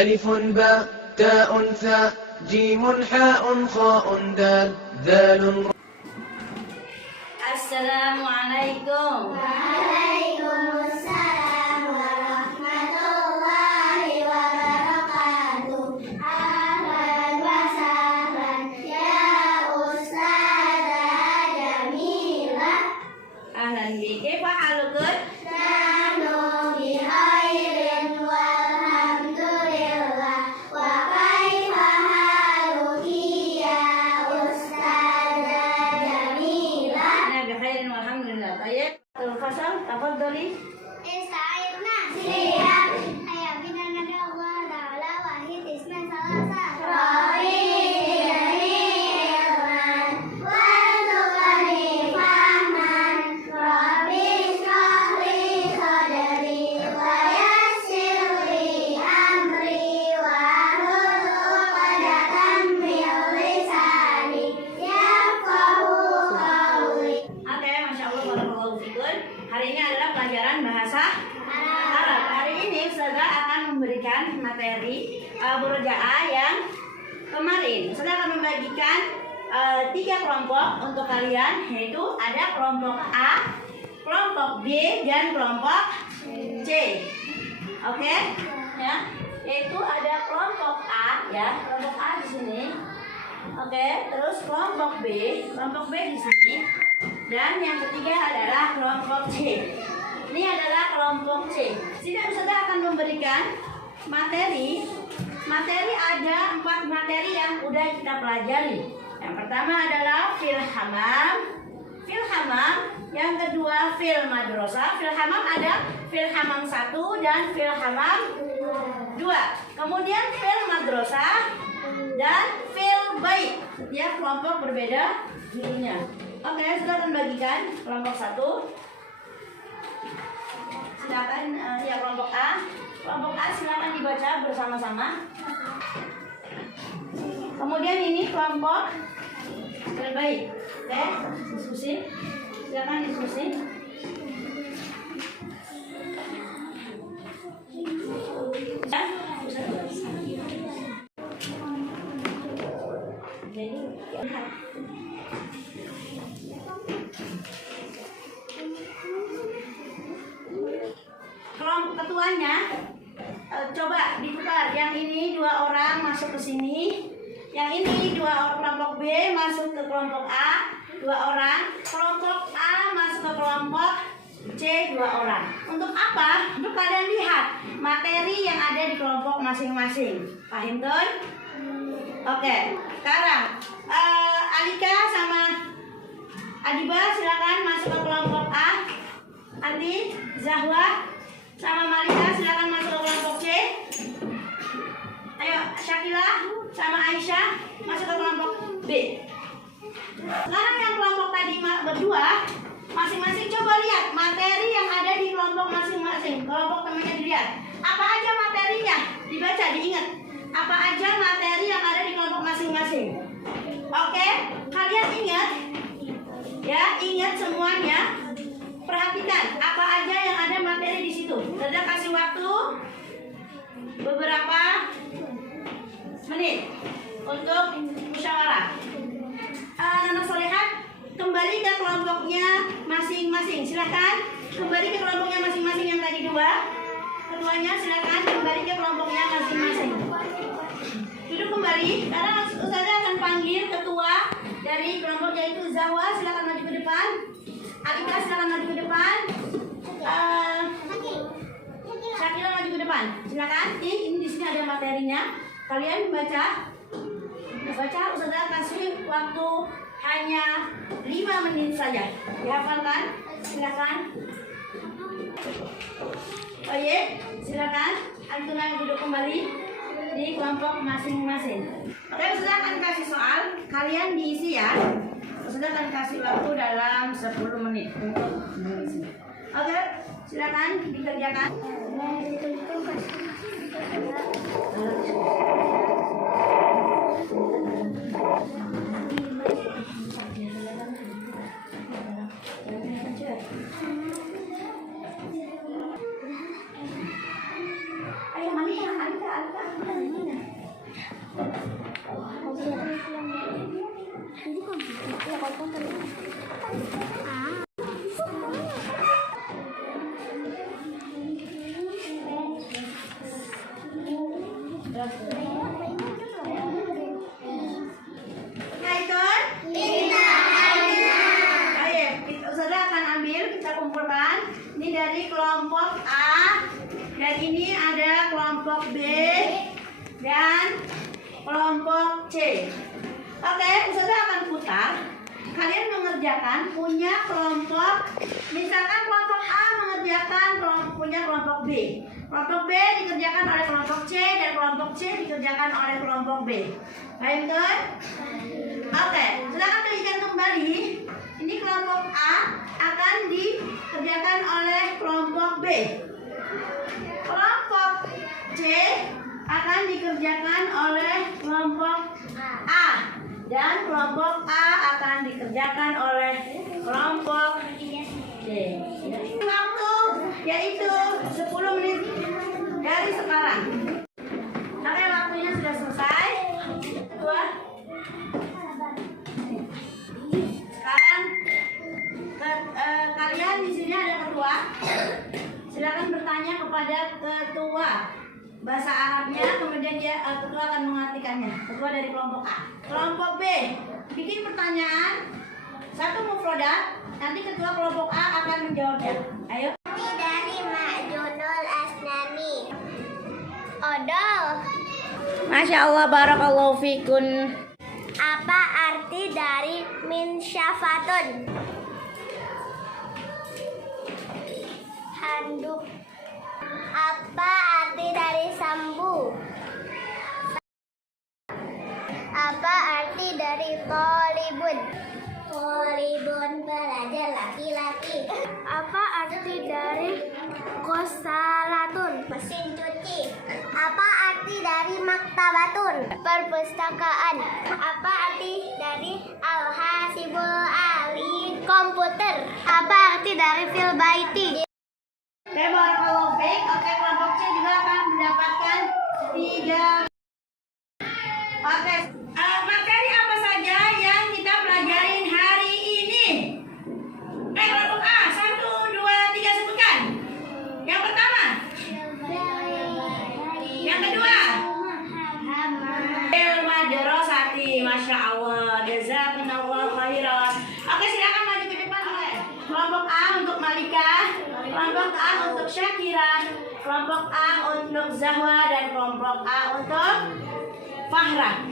ألف باء تاء ثاء جيم حاء خاء دال ذال. السلام عليكم. Waalaikumsalam warahmatullahi wabarakatuh. Ahlan wa sahlan ya Ustazah Jamilah. Ahlan bik. Kaifa halukum? Nahnu bi khairin walhamdulillah. Wa kaifa haluki ya Ustazah Jamilah? Ana bi khairin walhamdulillah. Tayyib. Al-fasal, tafadhali. Ista'idna. Siap. Ayo bina nada Allah Ta'ala wahid isnan salasa. Rabbi ilman warzuqni fahman. Rabbi shrah li sadri wa yassir li amri wahlul 'uqdatam min lisani yafqahu qawli. Oke, Masya Allah, barakallahu fikun. Hari ini adalah pelajaran bahasa Arab. Hari ini Ustazah akan memberikan materi murojaah yang kemarin. Ustazah akan membagikan 3 kelompok untuk kalian, yaitu ada kelompok A, kelompok B, dan kelompok C. Oke, ya. Yaitu ada kelompok A, ya, kelompok A di sini. Oke, terus kelompok B di sini. Dan yang ketiga adalah kelompok C. Ini adalah kelompok C. Sini Ustazah akan memberikan materi. Materi ada 4 materi yang udah kita pelajari. Yang pertama adalah fil hamam. Fil hamam. Yang kedua fil madrasah. Fil hamam ada fil hamam 1 dan fil hamam 2. Kemudian fil madrasah dan fil bait. Ya, kelompok berbeda judulnya. Oke, sudah akan bagikan kelompok 1. Silakan ya kelompok A. Kelompok A silakan dibaca bersama-sama. Kemudian ini kelompok terbaik. Oke, diskusi. Silakan diskusi. Ya, jadi kelompok ketuanya coba diputar. Yang ini 2 orang masuk ke sini. Yang ini 2 orang kelompok B masuk ke kelompok A 2 orang. Kelompok A masuk ke kelompok C 2 orang. Untuk apa? Untuk kalian lihat materi yang ada di kelompok masing-masing. Paham kan? Oke, sekarang Alika sama Adiba silakan masuk ke kelompok A. Andi, Zahwa sama Malika silakan masuk ke kelompok C. Ayo Syakila sama Aisyah masuk ke kelompok B. Sekarang yang kelompok tadi berdua masing-masing coba lihat materi yang ada di kelompok masing-masing. Kelompok temannya dilihat. Apa aja materinya? Dibaca, diingat. Apa aja materi yang ada di kelompok masing-masing? Oke, kalian ingat? Ya, ingat semuanya. Perhatikan apa aja yang ada materi di situ. Sudah kasih waktu beberapa menit untuk musyawarah. Anak solehat kembali ke kelompoknya masing-masing. Silakan kembali ke kelompoknya masing-masing yang tadi 2. Ketuanya silakan kembali ke kelompoknya masing-masing. Duduk kembali. Karena Ustazah akan panggil ketua dari kelompok yaitu Zawa. Silakan maju ke depan. Alika silakan maju ke depan. Syakila maju ke depan. Silakan. Ini di sini ada materinya. Kalian baca. Ustazah kasih waktu hanya 5 menit saja. Dihafalkan. Silakan. Oh iya, silakan. Antuna duduk kembali di kelompok masing-masing. Oke, Ustazah akan kasih soal. Kalian diisi ya. Ustazah akan kasih waktu dalam 10 menit untuk mengisi. Oke, silakan dikerjakan. Ayo, Malika. Ini dari kelompok A dan ini ada kelompok B dan kelompok C. Oke, Ustazah akan putar. Kalian mengerjakan punya kelompok. Misalkan kelompok A mengerjakan punya kelompok B. Kelompok B dikerjakan oleh kelompok C dan kelompok C dikerjakan oleh kelompok B. Baik, kan? Oke, silakan berikan kembali. Ini kelompok A akan dikerjakan oleh kelompok B. Kelompok C akan dikerjakan oleh kelompok A. Dan kelompok A akan dikerjakan oleh kelompok C. Waktu yaitu 10 menit dari sekarang. Oke, waktunya sudah selesai. Sekarang kalian di sini ada ketua. Silakan bertanya kepada ketua bahasa Arabnya, kemudian ketua akan mengartikannya. Ketua dari kelompok A. Kelompok B bikin pertanyaan satu mufrodat, nanti ketua kelompok A akan menjawabnya. Ayo. Dari Ma'junul Asnani. Odol. Masya Allah, barakallahu fikun. Apa arti dari minsyafatun? Handuk. Apa arti dari sambu? Apa arti dari tolibun? Tolibun pelajar laki-laki. Apa arti dari kosalatun? Mesin cuci. Apa arti dari maktabatun? Perpustakaan. Apa arti dari al-hasibul ali? Komputer. Apa arti dari fil baiti? Oke, barakallahu fiik. Oke, kelompok C juga akan mendapatkan 3. Oke, materi apa saja yang kita pelajarin hari ini? Kelompok A, 1, 2, 3 sebutkan. Yang pertama. Yang kedua. Madrasati, Masya Allah. Jazakumullah khairan. Oke, silakan maju ke depan. Kelompok A untuk Malika, kelompok A untuk Syakira, kelompok A untuk Zahwa, dan kelompok A untuk Fahra.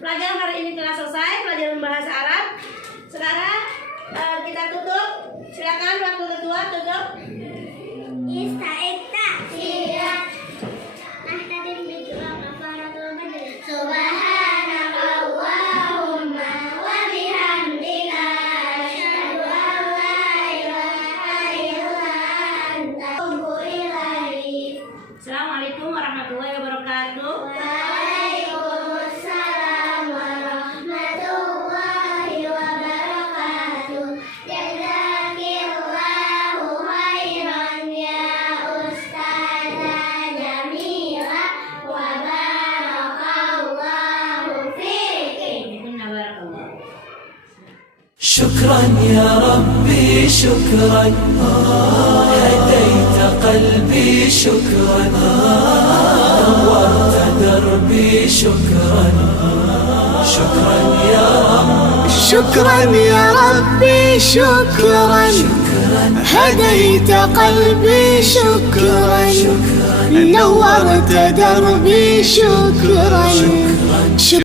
Pelajaran hari ini telah selesai, pelajaran bahasa Arab. Sekarang kita tutup. Silakan waktu ketua tutup. Istaikta. Siap. Nahtadim bidu'a kafaratul badr. Subhanakallahumma wa bihamdika asyhadu an la ilaha illa anta astaghfiruka wa atubu ilaik. Assalamualaikum warahmatullahi wabarakatuh. Waalaikumsalam warahmatullahi wabarakatuh. Jazakillahu khairan ya Ustazah Jamila wa barakallahu fiki. شكرا يا ربي شكرا هديت قلبي شكرا نورت دربي شكرا شكرا يا رب شكرا يا ربي شكرا هديت قلبي شكرا نورت دربي شكرا